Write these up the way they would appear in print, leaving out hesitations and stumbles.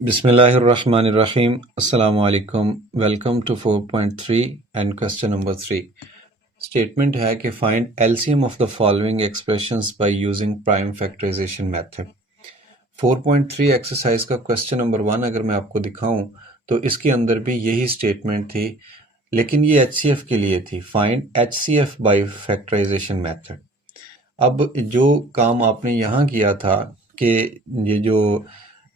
बिस्मिल्लाहिर्रहमानिर्रहीम अस्सलामु अलैकुम welcome to 4.3 and question number 3 statement है कि find LCM of the following expressions by using prime factorisation method 4.3 exercise का क्वेश्चन नंबर 1 अगर मैं आपको दिखाऊं तो इसके अंदर भी यही स्टेटमेंट थी, लेकिन ये एचसीएफ के लिए थी। Find HCF by factorisation method. अब जो काम आपने यहाँ किया था कि ये जो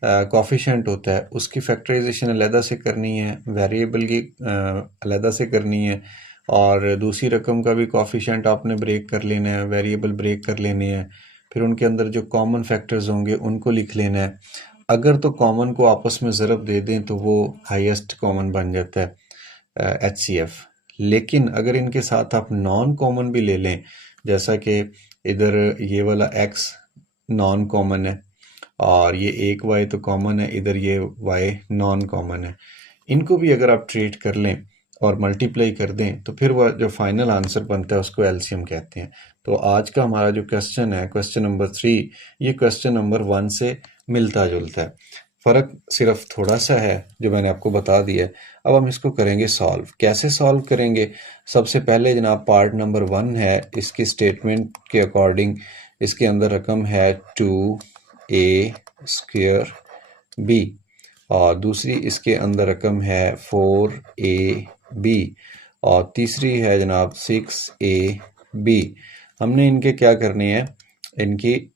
कॉफिशेंट होता है उसकी फैक्टराइजेशन अलहदा से करनी है, वेरिएबल की अलहदा से करनी है, और दूसरी रकम का भी कॉफिशेंट आपने ब्रेक कर लेना है, वेरिएबल ब्रेक कर लेने हैं, फिर उनके अंदर जो कॉमन फैक्टर्स होंगे उनको लिख लेना है। अगर तो कॉमन को आपस में ज़रब दे दें तो वो हाईएस्ट कॉमन बन जाता है एचसीएफ। लेकिन अगर इनके साथ आप नॉन कॉमन भी ले लें, जैसा कि इधर ये वाला x नॉन कॉमन है और ये एक y तो कॉमन है, इधर ये y नॉन कॉमन है, इनको भी अगर आप ट्रीट कर लें और मल्टीप्लाई कर दें तो फिर वह जो फाइनल आंसर बनता है उसको एलसीएम कहते हैं। तो आज का हमारा जो क्वेश्चन है, क्वेश्चन नंबर 3, ये क्वेश्चन नंबर 1 से मिलता जुलता है। फ़र्क सिर्फ थोड़ा सा है जो मैंने आपको बता दिया है। अब हम इसको करेंगे सॉल्व। कैसे सॉल्व करेंगे? सबसे पहले जनाब पार्ट नंबर 1 है, इसकी स्टेटमेंट के अकॉर्डिंग इसके अंदर रकम है 2a² b और दूसरी इसके अंदर रकम है 4ab और तीसरी है जनाब 6ab। हमने इनके क्या करने हैं, इनकी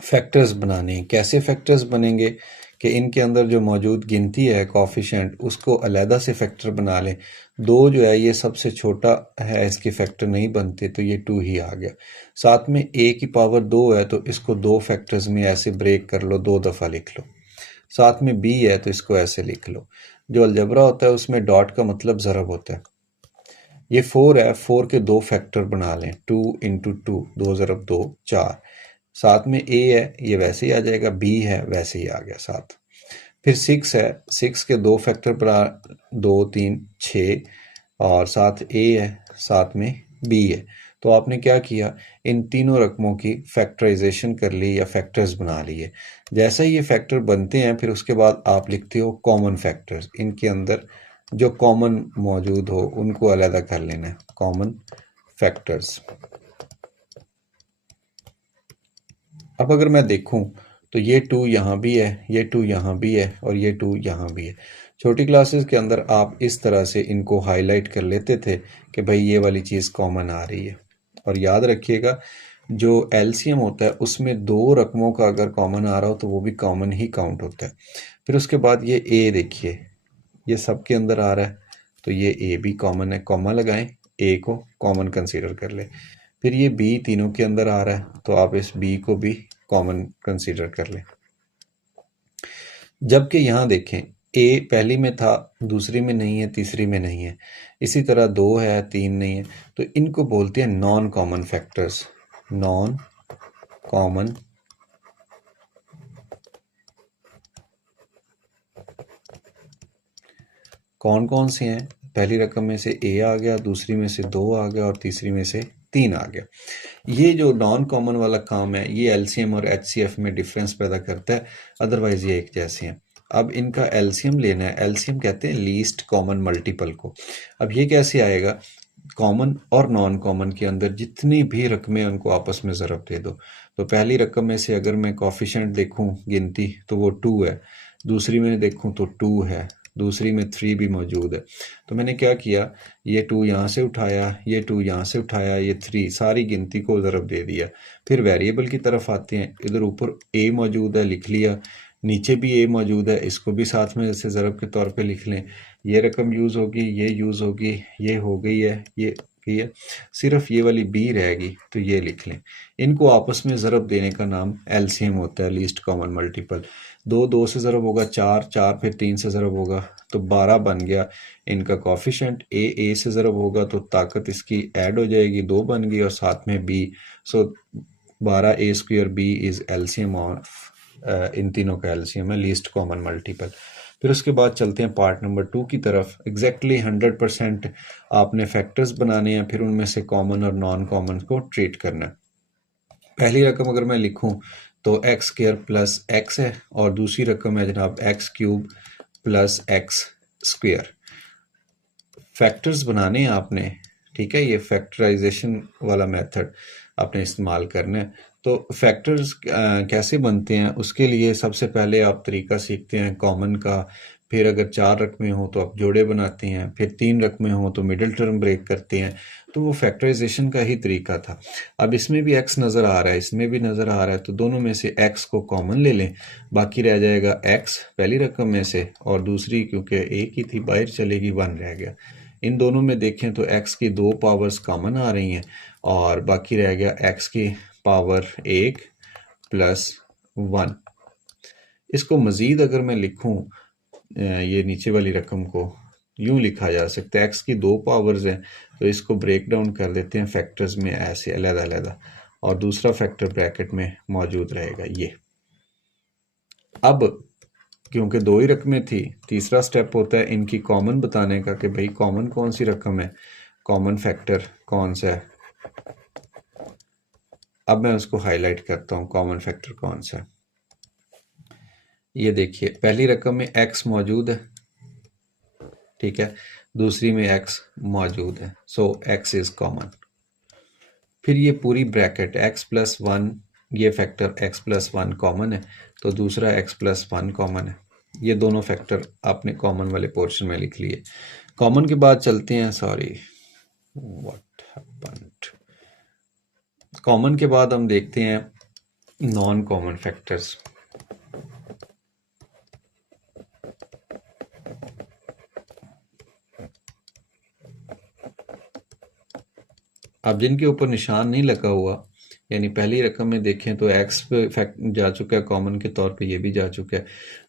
फैक्टर्स बनाने हैं। कैसे फैक्टर्स बनेंगे कि इनके अंदर जो मौजूद गिनती है कॉफिशेंट उसको अलहदा से फैक्टर बना लें। 2 जो है ये सबसे छोटा है, इसके फैक्टर नहीं बनते तो ये 2 ही आ गया। साथ में a की पावर 2 है तो इसको 2 फैक्टर्स में ऐसे ब्रेक कर लो, 2 दफ़ा लिख लो। साथ में b है तो इसको ऐसे लिख लो। जो अलजबरा होता है उसमें डॉट का मतलब ज़रब होता है। ये 4 है, 4 के 2 फैक्टर बना लें, 2 इंटू 2, 2 ज़रब 2 4। साथ में a है ये वैसे ही आ जाएगा, b है वैसे ही आ गया साथ। फिर 6 है, 6 के 2 फैक्टर बना 2 3 6 और साथ a है, साथ में b है। तो आपने क्या किया, इन तीनों रकमों की फैक्टराइजेशन कर ली या फैक्टर्स बना लिए। जैसे ही ये फैक्टर बनते हैं फिर उसके बाद आप लिखते हो कॉमन फैक्टर्स। इनके अंदर जो कॉमन मौजूद हो उनको अलहदा कर लेना है, कॉमन फैक्टर्स। अब अगर मैं देखूं तो ये 2 यहाँ भी है, ये 2 यहाँ भी है और ये 2 यहाँ भी है। छोटी क्लासेस के अंदर आप इस तरह से इनको हाईलाइट कर लेते थे कि भाई ये वाली चीज़ कॉमन आ रही है। और याद रखिएगा जो एलसीएम होता है उसमें 2 रकमों का अगर कॉमन आ रहा हो तो वो भी कॉमन ही काउंट होता है। फिर उसके बाद ये ए देखिए, ये सब के अंदर आ रहा है तो ये ए भी कॉमन है, कॉमा लगाएं, ए को कॉमन कंसीडर कर ले। फिर ये बी तीनों के अंदर आ रहा है तो आप इस बी को भी कॉमन कंसीडर कर लें। जबकि यहाँ देखें ए पहली में था, दूसरी में नहीं है, तीसरी में नहीं है, इसी तरह 2 है, 3 नहीं है, तो इनको बोलते हैं non common factors. Non common कौन कौन से हैं? पहली रकम में से ए आ गया, दूसरी में से 2 आ गया और तीसरी में से 3 आ गया। ये जो नॉन कॉमन वाला काम है ये एलसीएम और एचसीएफ में डिफरेंस पैदा करता है, अदरवाइज ये एक जैसे हैं। अब इनका एलसीएम लेना है, एलसीएम कहते हैं लीस्ट कॉमन मल्टीपल को। अब ये कैसे आएगा? कॉमन और नॉन कॉमन के अंदर जितनी भी रकमें उनको आपस में ज़रब दे दो। तो पहली रकम में से अगर मैं कॉफिशेंट देखूं गिनती तो वो 2 है, दूसरी में देखूं तो 2 है, दूसरी में 3 भी मौजूद है। तो मैंने क्या किया, ये 2 यहाँ से उठाया, ये 2 यहाँ से उठाया, ये 3, सारी गिनती को ज़रब दे दिया। फिर वेरिएबल की तरफ आते हैं, इधर ऊपर a मौजूद है लिख लिया, नीचे भी a मौजूद है, इसको भी साथ में जैसे ज़रब के तौर पे लिख लें। ये रकम यूज़ होगी, ये यूज़ होगी, ये हो गई है, ये की है, सिर्फ ये वाली b रहेगी तो ये लिख लें। इनको आपस में ज़रब देने का नाम एलसीएम होता है, लीस्ट कॉमन मल्टीपल। 2 से ज़रब होगा 4, 4 फिर 3 से ज़रब होगा तो 12 बन गया इनका कॉफिशेंट। ए से ज़रब होगा तो ताकत इसकी ऐड हो जाएगी, 2 बन गई और साथ में b। So 12a² b is LCM of, इन तीनों का एलसीएम है, लीस्ट कॉमन मल्टीपल। फिर उसके बाद चलते हैं पार्ट नंबर 2 की तरफ। एग्जैक्टली 100% आपने फैक्टर्स बनाने हैं, फिर उनमें से कॉमन और नॉन कॉमन को ट्रीट करना है। पहली रकम अगर मैं लिखूं तो एक्स स्क्वायर प्लस एक्स है और दूसरी रकम है जनाब x cube plus x square. Factors बनाने हैं आपने, ठीक है, ये फैक्टराइजेशन वाला मेथड आपने इस्तेमाल करना है। तो फैक्टर्स कैसे बनते हैं उसके लिए सबसे पहले आप तरीका सीखते हैं कॉमन का, फिर अगर 4 रकमें हो तो आप जोड़े बनाते हैं, फिर 3 रकमें हो तो मिडिल टर्म ब्रेक करते हैं। तो वो फैक्टराइजेशन का ही तरीका था। अब इसमें भी एक्स नज़र आ रहा है, इसमें भी नज़र आ रहा है, तो दोनों में से एक्स को कॉमन ले लें, बाकी रह जाएगा एक्स पहली रकम में से और दूसरी क्योंकि एक ही थी बाहर चलेगी 1 रह गया। इन दोनों में देखें तो x की 2 पावर्स कॉमन आ रही हैं और बाकी रह गया x की पावर 1 प्लस 1। इसको मज़ीद अगर मैं लिखूं ये नीचे वाली रकम को यूं लिखा जा सकता है, x की 2 पावर्स हैं तो इसको ब्रेक डाउन कर देते हैं फैक्टर्स में ऐसे अलग-अलग और दूसरा फैक्टर ब्रैकेट में मौजूद रहेगा ये। अब क्योंकि 2 ही रकमें थी, तीसरा स्टेप होता है इनकी कॉमन बताने का कि भाई कॉमन कौन सी रकम है, कॉमन फैक्टर कौन सा है। अब मैं उसको हाईलाइट करता हूँ कॉमन फैक्टर कौन सा है। ये देखिए पहली रकम में x मौजूद है, ठीक है, दूसरी में x मौजूद है, सो x इज कॉमन। फिर ये पूरी ब्रैकेट x प्लस 1, ये फैक्टर x प्लस 1 कॉमन है तो दूसरा x प्लस 1 कॉमन है। ये दोनों फैक्टर आपने कॉमन वाले पोर्शन में लिख लिए। कॉमन के बाद चलते हैं, सॉरी व्हाट हैपेंड, कॉमन के बाद हम देखते हैं नॉन कॉमन फैक्टर्स। अब जिनके ऊपर निशान नहीं लगा हुआ, यानी पहली रकम में देखें तो x पे फैक्ट जा चुका है कॉमन के तौर पे, ये भी जा चुका है।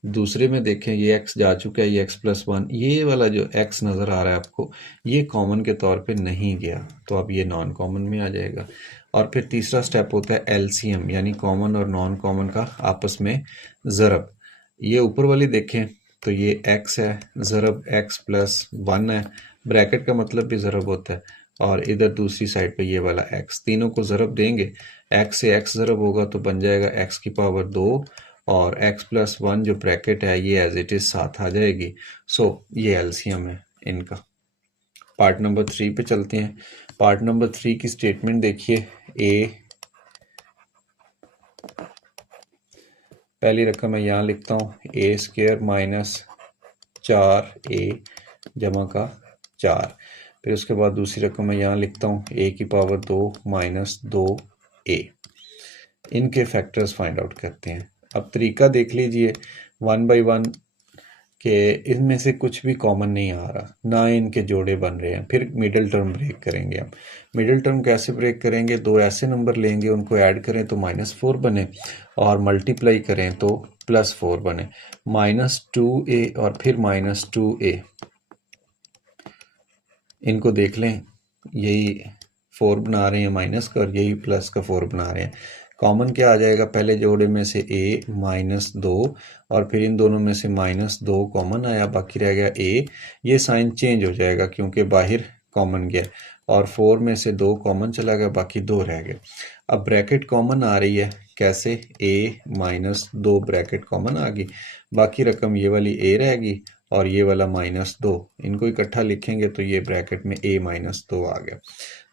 दूसरे में देखें ये x जा चुका है, ये x प्लस 1, ये वाला जो x नज़र आ रहा है आपको ये कॉमन के तौर पे नहीं गया, तो अब ये नॉन कॉमन में आ जाएगा। और फिर तीसरा स्टेप होता है LCM, यानी कॉमन और नॉन कॉमन का आपस में ज़रब। ये ऊपर वाली देखें तो ये x है, ज़रब x प्लस 1 है, ब्रैकेट का मतलब भी ज़रब होता है, और इधर दूसरी साइड पे ये वाला x, तीनों को ज़रब देंगे, x से x ज़रब होगा तो बन जाएगा x की पावर 2 और x प्लस 1 जो ब्रैकेट है ये एज इट इज़ साथ आ जाएगी। सो ये एलसीएम है इनका। पार्ट नंबर 3 पे चलते हैं। पार्ट नंबर 3 की स्टेटमेंट देखिए, a पहली रकम मैं यहाँ लिखता हूँ a स्क्वायर माइनस 4a जमा का 4, फिर उसके बाद दूसरी रकम मैं यहाँ लिखता हूँ a की पावर 2 माइनस 2a। इनके फैक्टर्स फाइंड आउट करते हैं। अब तरीका देख लीजिए 1 बाई 1 के इनमें से कुछ भी कॉमन नहीं आ रहा, ना इनके जोड़े बन रहे हैं। फिर मिडिल टर्म ब्रेक करेंगे हम। मिडिल टर्म कैसे ब्रेक करेंगे, 2 ऐसे नंबर लेंगे उनको ऐड करें तो -4 बने और मल्टीप्लाई करें तो +4 बने, -2a और फिर -2a। इनको देख लें, यही 4 बना रहे हैं माइनस का और यही प्लस का 4 बना रहे हैं। कॉमन क्या आ जाएगा, पहले जोड़े में से a -2 और फिर इन दोनों में से -2 कॉमन आया, बाकी रह गया a। ये साइन चेंज हो जाएगा क्योंकि बाहर कॉमन गया और 4 में से 2 कॉमन चला गया, बाकी 2 रह गए। अब ब्रैकेट कॉमन आ रही है, कैसे, a-2 ब्रैकेट कॉमन आ गई, बाकी रकम ये वाली a रहेगी और ये वाला -2, इनको इकट्ठा लिखेंगे तो ये ब्रैकेट में a-2 आ गया।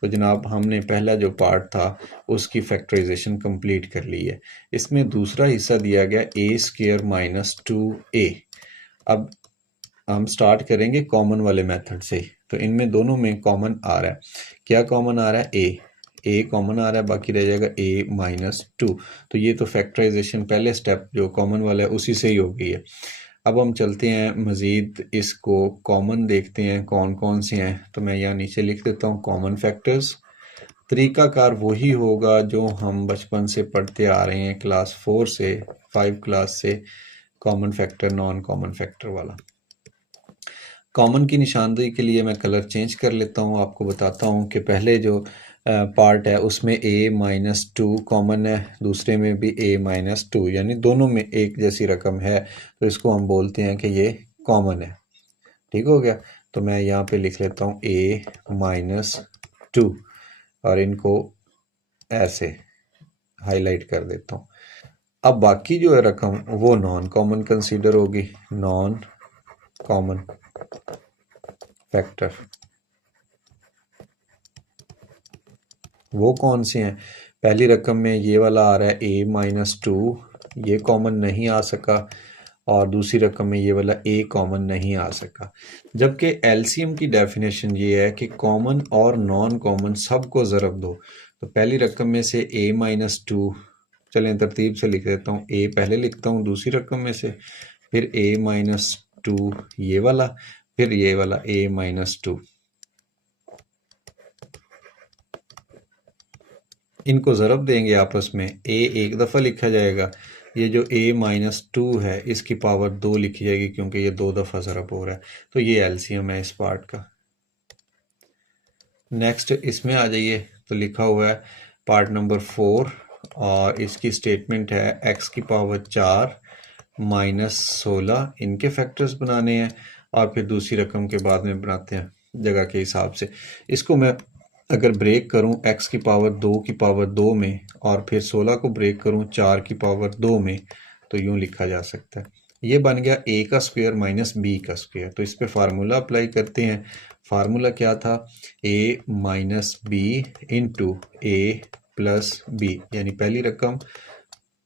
तो जनाब हमने पहला जो पार्ट था उसकी फैक्टराइजेशन कंप्लीट कर ली है। इसमें दूसरा हिस्सा दिया गया a स्क्वायर माइनस 2a। अब हम स्टार्ट करेंगे कॉमन वाले मेथड से, तो इनमें दोनों में कॉमन आ रहा है। क्या कॉमन आ रहा है, a कॉमन आ रहा है, बाकी रह जाएगा a-2। तो ये तो फैक्टराइजेशन पहले स्टेप जो कॉमन वाला है उसी से ही हो गई है। अब हम चलते हैं मज़ीद इसको कॉमन देखते हैं कौन कौन से हैं। तो मैं यहाँ नीचे लिख देता हूँ कॉमन फैक्टर्स। तरीकाकार वही होगा जो हम बचपन से पढ़ते आ रहे हैं, क्लास 4 से 5 क्लास से, common factor non common factor वाला। कॉमन की निशानदेही के लिए मैं कलर चेंज कर लेता हूँ, आपको बताता हूँ कि पहले जो पार्ट है उसमें a-2 कॉमन है, दूसरे में भी a-2, यानी दोनों में एक जैसी रकम है तो इसको हम बोलते हैं कि ये कॉमन है। ठीक हो गया, तो मैं यहाँ पे लिख लेता हूँ a-2 और इनको ऐसे हाईलाइट कर देता हूँ। अब बाकी जो है रकम वो नॉन कॉमन कंसीडर होगी, नॉन कॉमन फैक्टर। वो कौन से हैं? पहली रकम में ये वाला आ रहा है a-2, ये कॉमन नहीं आ सका, और दूसरी रकम में ये वाला a कॉमन नहीं आ सका। जबकि एलसीएम की डेफिनेशन ये है कि कॉमन और नॉन कॉमन सबको ज़रब दो। तो पहली रकम में से a-2, चलें तरतीब से लिख देता हूँ, a पहले लिखता हूँ दूसरी रकम में से, फिर a-2 ये वाला, फिर ये वाला a-2, इनको ज़रब देंगे आपस में, a एक दफ़ा लिखा जाएगा, ये जो a-2 है इसकी पावर 2 लिखी जाएगी क्योंकि ये 2 दफ़ा ज़रब हो रहा है। तो ये एलसीएम है इस पार्ट का। नेक्स्ट इसमें आ जाइए, तो लिखा हुआ है पार्ट नंबर 4 और इसकी स्टेटमेंट है x की पावर 4 माइनस 16, इनके फैक्टर्स बनाने हैं और फिर दूसरी रकम के बाद में बनाते हैं जगह के हिसाब से। इसको मैं अगर ब्रेक करूं x की पावर 2 की पावर 2 में और फिर 16 को ब्रेक करूं 4 की पावर 2 में, तो यूं लिखा जा सकता है, ये बन गया a का स्क्वायर माइनस b का स्क्वायर। तो इस पे फार्मूला अप्लाई करते हैं। फार्मूला क्या था? a minus b into a plus b, यानी पहली रकम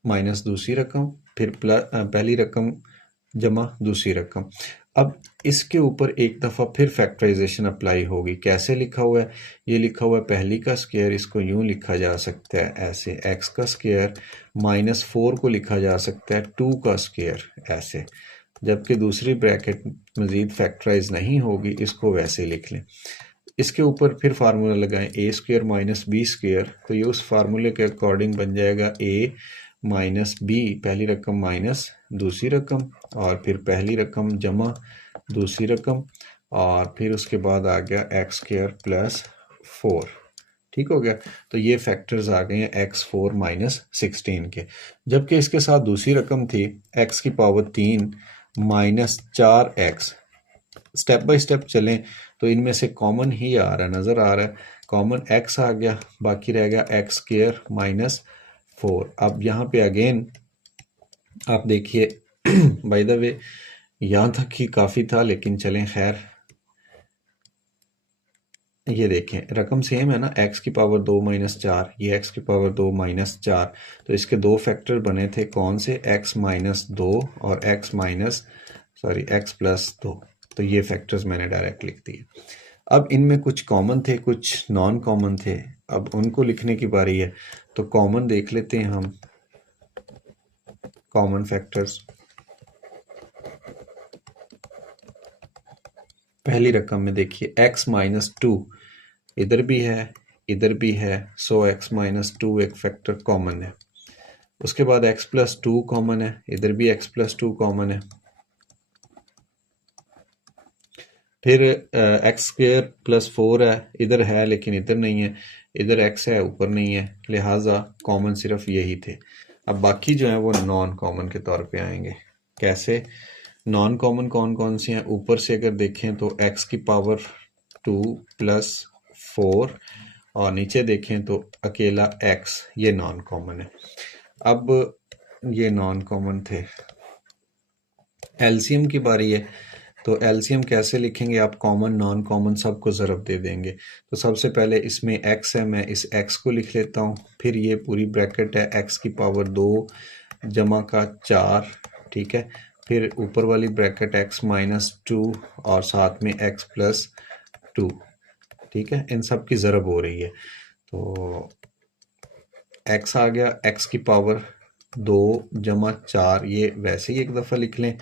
माइनस दूसरी रकम, फिर पहली रकम जमा दूसरी रकम। अब इसके ऊपर एक दफ़ा फिर फैक्टराइजेशन अप्लाई होगी। कैसे लिखा हुआ है? ये लिखा हुआ है पहली का स्क्वायर, इसको यूं लिखा जा सकता है ऐसे, x का स्क्वायर माइनस 4 को लिखा जा सकता है 2 का स्क्वायर ऐसे, जबकि दूसरी ब्रैकेट मज़ीद फैक्टराइज नहीं होगी, इसको वैसे लिख लें। इसके ऊपर फिर फार्मूला लगाएं a square minus b square, तो ये उस फार्मूले के अकॉर्डिंग बन जाएगा a माइनस बी, पहली रकम माइनस दूसरी रकम, और फिर पहली रकम जमा दूसरी रकम, और फिर उसके बाद आ गया एक्स स्क्वायर प्लस 4। ठीक हो गया। तो ये फैक्टर्स आ गए हैं x4 माइनस 16 के। जबकि इसके साथ दूसरी रकम थी x की power 3 minus 4x। Step by step चलें तो इनमें से कॉमन ही आ रहा है, नज़र आ रहा है, कॉमन x आ गया, बाकी रह गया एक्स स्क्वायर माइनस 4। अब यहाँ पे अगेन आप देखिए बाय द वे यहाँ तक ही काफ़ी था, लेकिन चलें खैर, ये देखें रकम सेम है ना, x की पावर 2 माइनस 4, ये x की पावर 2 माइनस 4, तो इसके दो फैक्टर बने थे, कौन से? x माइनस 2 और x प्लस 2। तो ये फैक्टर्स मैंने डायरेक्ट लिख दिए। अब इनमें कुछ कॉमन थे, कुछ नॉन कॉमन थे, अब उनको लिखने की बारी है। तो कॉमन देख लेते हैं हम, कॉमन फैक्टर्स। पहली रकम में देखिए x माइनस 2 इधर भी है, इधर भी है, सो x माइनस 2 एक फैक्टर कॉमन है। उसके बाद x प्लस 2 कॉमन है, इधर भी x प्लस 2 कॉमन है। फिर एक्स स्क्वेयर प्लस 4 है, इधर है लेकिन इधर नहीं है, इधर x है ऊपर नहीं है, लिहाजा कॉमन सिर्फ यही थे। अब बाकी जो है वो नॉन कॉमन के तौर पे आएंगे। कैसे नॉन कॉमन कौन कौन से हैं? ऊपर से अगर देखें तो x की पावर 2 प्लस 4, और नीचे देखें तो अकेला x, ये नॉन कॉमन है। अब ये नॉन कॉमन थे। एलसीएम की बारी है, तो एलसीएम कैसे लिखेंगे आप? कॉमन नॉन कॉमन सबको ज़रब दे देंगे। तो सबसे पहले इसमें x है, मैं इस x को लिख लेता हूँ, फिर ये पूरी ब्रैकेट है x की पावर 2 जमा का 4, ठीक है, फिर ऊपर वाली ब्रैकेट x माइनस 2 और साथ में x प्लस 2, ठीक है, इन सब की ज़रब हो रही है। तो x आ गया, x की पावर 2 जमा 4, ये वैसे ही एक दफ़ा लिख लें।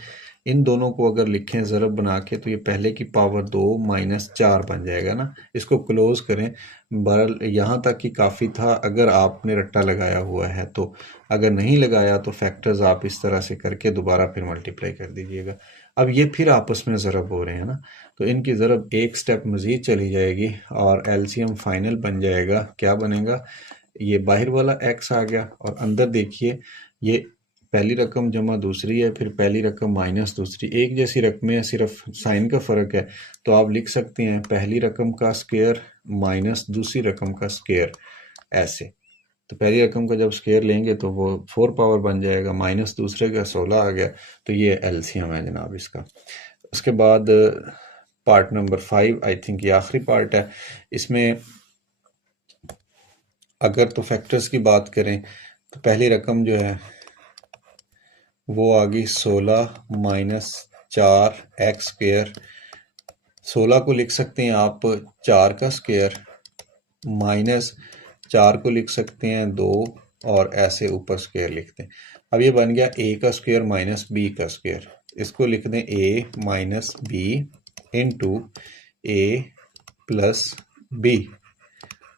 इन दोनों को अगर लिखें ज़रब बना के तो ये पहले की पावर 2 माइनस 4 बन जाएगा ना। इसको क्लोज करें, बहरहाल यहाँ तक ही काफ़ी था अगर आपने रट्टा लगाया हुआ है तो, अगर नहीं लगाया तो फैक्टर्स आप इस तरह से करके दोबारा फिर मल्टीप्लाई कर दीजिएगा। अब ये फिर आपस में ज़रब हो रहे हैं ना, तो इनकी ज़रब एक स्टेप मज़ीद चली जाएगी और एलसीएम फाइनल बन जाएगा। क्या बनेगा? ये बाहर वाला x आ गया, और अंदर देखिए ये पहली रकम जमा दूसरी है, फिर पहली रकम माइनस दूसरी, एक जैसी रकमें हैं, सिर्फ साइन का फ़र्क है। तो आप लिख सकते हैं पहली रकम का स्क्वायर माइनस दूसरी रकम का स्क्वायर ऐसे। तो पहली रकम का जब स्क्वायर लेंगे तो वो 4 पावर बन जाएगा, माइनस दूसरे का 16 आ गया। तो ये एलसीएम है जनाब इसका। उसके बाद पार्ट नंबर 5, आई थिंक ये आखिरी पार्ट है। इसमें अगर तो फैक्टर्स की बात करें तो पहली रकम जो है वो आ गई 16 माइनस 4x²। 16 को लिख सकते हैं आप 4 का स्क्वायर, माइनस 4 को लिख सकते हैं 2, और ऐसे ऊपर स्क्वायर लिखते हैं। अब ये बन गया a का स्क्वायर माइनस b का स्क्वायर। इसको लिख दें a minus b into a plus b।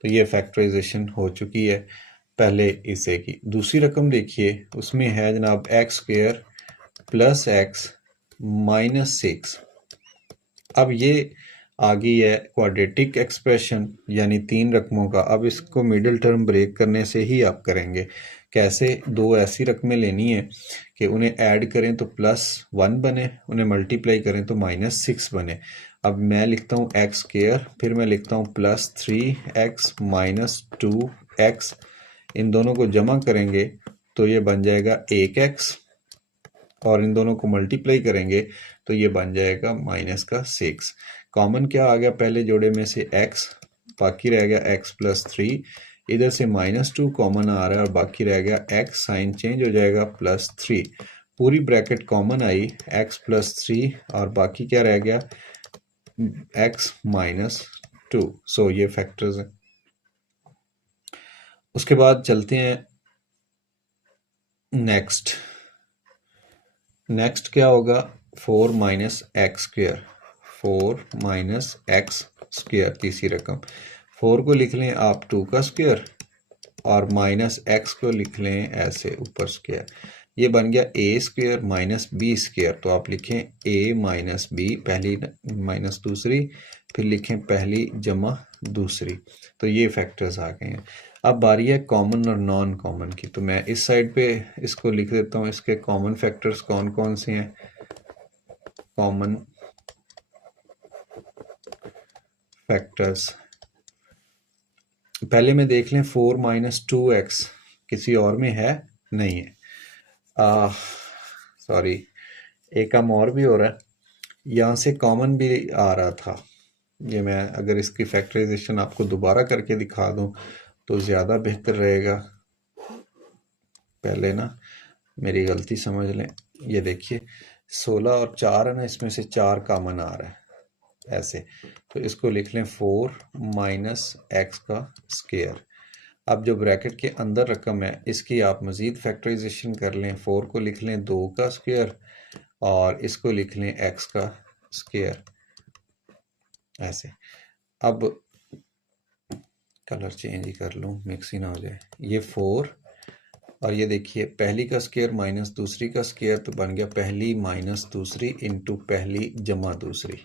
तो ये फैक्टराइजेशन हो चुकी है पहले इसे की। दूसरी रकम देखिए, उसमें है जनाब x² प्लस x माइनस 6। अब ये आ गई है क्वाड्रेटिक एक्सप्रेशन, यानी 3 रकमों का। अब इसको मिडिल टर्म ब्रेक करने से ही आप करेंगे। कैसे? 2 ऐसी रकमें लेनी है कि उन्हें ऐड करें तो +1 बने, उन्हें मल्टीप्लाई करें तो -6 बने। अब मैं लिखता हूँ x², फिर मैं लिखता हूँ +3x माइनस 2x। इन दोनों को जमा करेंगे तो ये बन जाएगा 1x, और इन दोनों को मल्टीप्लाई करेंगे तो ये बन जाएगा -6। कॉमन क्या आ गया पहले जोड़े में से? x, बाकी रह गया x प्लस 3। इधर से -2 कॉमन आ रहा है और बाकी रह गया x, साइन चेंज हो जाएगा +3। पूरी ब्रैकेट कॉमन आई, x प्लस 3, और बाकी क्या रह गया? x -2। सो ये फैक्टर्स हैं। उसके बाद चलते हैं नेक्स्ट क्या होगा? 4 माइनस x²। 4 माइनस x², तीसरी रकम। 4 को लिख लें आप 2 का स्क्वायर, और माइनस x को लिख लें ऐसे ऊपर स्क्वायर। ये बन गया a² माइनस b²। तो आप लिखें a माइनस b, पहली माइनस दूसरी, फिर लिखें पहली जमा दूसरी। तो ये फैक्टर्स आ गए हैं। अब बारी है कॉमन और नॉन कॉमन की। तो मैं इस साइड पे इसको लिख देता हूँ, इसके कॉमन फैक्टर्स कौन कौन से हैं। कॉमन फैक्टर्स पहले में देख लें, 4 माइनस 2x किसी और में है? नहीं है। सॉरी, एक काम और भी हो रहा है, यहाँ से कॉमन भी आ रहा था। ये मैं अगर इसकी फैक्टराइजेशन आपको दोबारा करके दिखा दूं तो ज़्यादा बेहतर रहेगा। पहले ना मेरी गलती समझ लें। ये देखिए 16 और 4 है ना, इसमें से 4 कॉमन आ रहा है ऐसे। तो इसको लिख लें 4 माइनस x का स्क्वायर। अब जो ब्रैकेट के अंदर रकम है इसकी आप मज़ीद फैक्टराइजेशन कर लें। 4 को लिख लें 2 का स्क्वायर, और इसको लिख लें x का स्क्वायर ऐसे। अब कलर चेंज ही कर लूँ, मिक्स ही ना हो जाए। ये 4, और ये देखिए पहली का स्क्वायर माइनस दूसरी का स्क्वायर, तो बन गया पहली माइनस दूसरी इंटू पहली जमा दूसरी।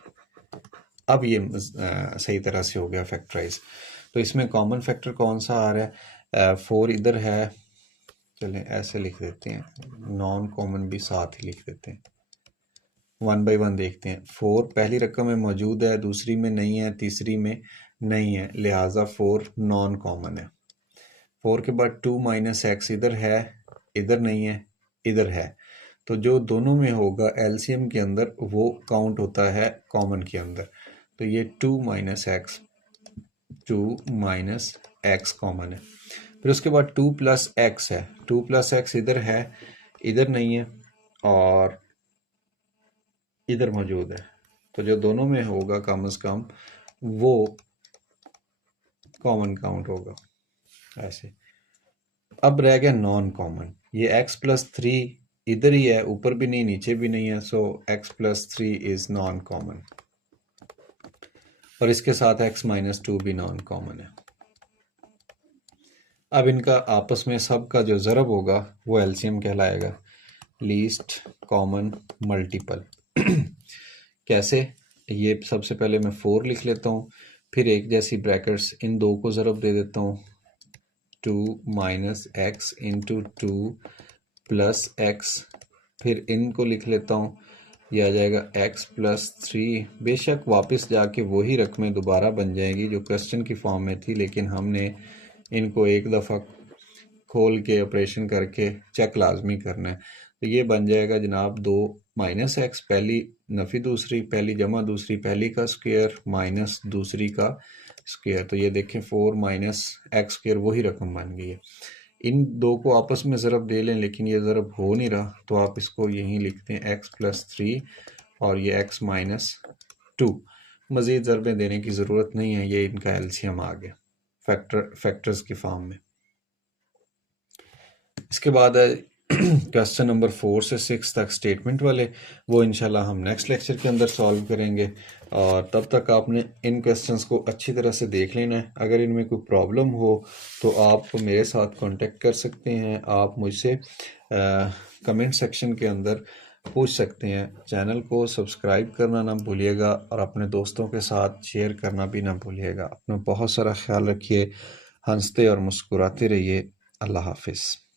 अब ये सही तरह से हो गया फैक्टराइज। तो इसमें कॉमन फैक्टर कौन सा आ रहा है? 4 इधर है, चलें ऐसे लिख देते हैं। नॉन कॉमन भी साथ ही लिख देते हैं। 1 बाई 1 देखते हैं। 4 पहली रकम में मौजूद है, दूसरी में नहीं है, तीसरी में नहीं है, लिहाजा 4 नॉन कॉमन है। 4 के बाद 2 माइनस एक्स इधर है, इधर नहीं है, इधर है। तो जो दोनों में होगा एलसीएम के अंदर वो काउंट होता है कॉमन के अंदर। तो ये 2 minus x, 2 minus x common है। फिर उसके बाद 2 प्लस एक्स है। 2 प्लस एक्स इधर है, इधर नहीं है, और इधर मौजूद है। तो जो दोनों में होगा कम से कम वो कॉमन काउंट होगा ऐसे। अब रह गया नॉन कॉमन। ये x प्लस 3 इधर ही है, ऊपर भी नहीं नीचे भी नहीं है। सो x plus 3 is non common, और इसके साथ x माइनस 2 भी नॉन कॉमन है। अब इनका आपस में सब का जो ज़रब होगा वो एलसीएम कहलाएगा, लीस्ट कॉमन मल्टीपल। कैसे? ये सबसे पहले मैं 4 लिख लेता हूँ, फिर एक जैसी ब्रैकेट्स, इन दो को ज़रब दे देता हूँ। 2 minus x into 2 plus x, फिर इनको लिख लेता हूँ, यह आ जाएगा x प्लस 3। बेशक वापस जाके वही रकमें दोबारा बन जाएंगी जो क्वेश्चन की फॉर्म में थी, लेकिन हमने इनको एक दफ़ा खोल के ऑपरेशन करके चेक लाजमी करना है। तो ये बन जाएगा जनाब 2 माइनस एक्स, पहली नफ़ी दूसरी, पहली जमा दूसरी, पहली का स्क्वायर माइनस दूसरी का स्क्वायर। तो ये देखें 4 माइनस एक्स स्क्वायर वही रकम बन गई है। इन दो को आपस में ज़रब दे लें, लेकिन ये ज़रब हो नहीं रहा, तो आप इसको यहीं लिखते हैं एक्स प्लस 3 और ये एक्स माइनस 2। मज़ीद ज़रबें देने की ज़रूरत नहीं है, ये इनका एलसीएम आ गया फैक्टर्स की फॉर्म में। इसके बाद है क्वेश्चन नंबर 4 से 6 तक स्टेटमेंट वाले, वो इंशाल्लाह हम नेक्स्ट लेक्चर के अंदर सॉल्व करेंगे। और तब तक आपने इन क्वेश्चंस को अच्छी तरह से देख लेना है। अगर इनमें कोई प्रॉब्लम हो तो आप मेरे साथ कांटेक्ट कर सकते हैं, आप मुझसे कमेंट सेक्शन के अंदर पूछ सकते हैं। चैनल को सब्सक्राइब करना ना भूलिएगा और अपने दोस्तों के साथ शेयर करना भी ना भूलिएगा। अपना बहुत सारा ख्याल रखिए, हंसते और मुस्कुराते रहिए। अल्लाह हाफिज़।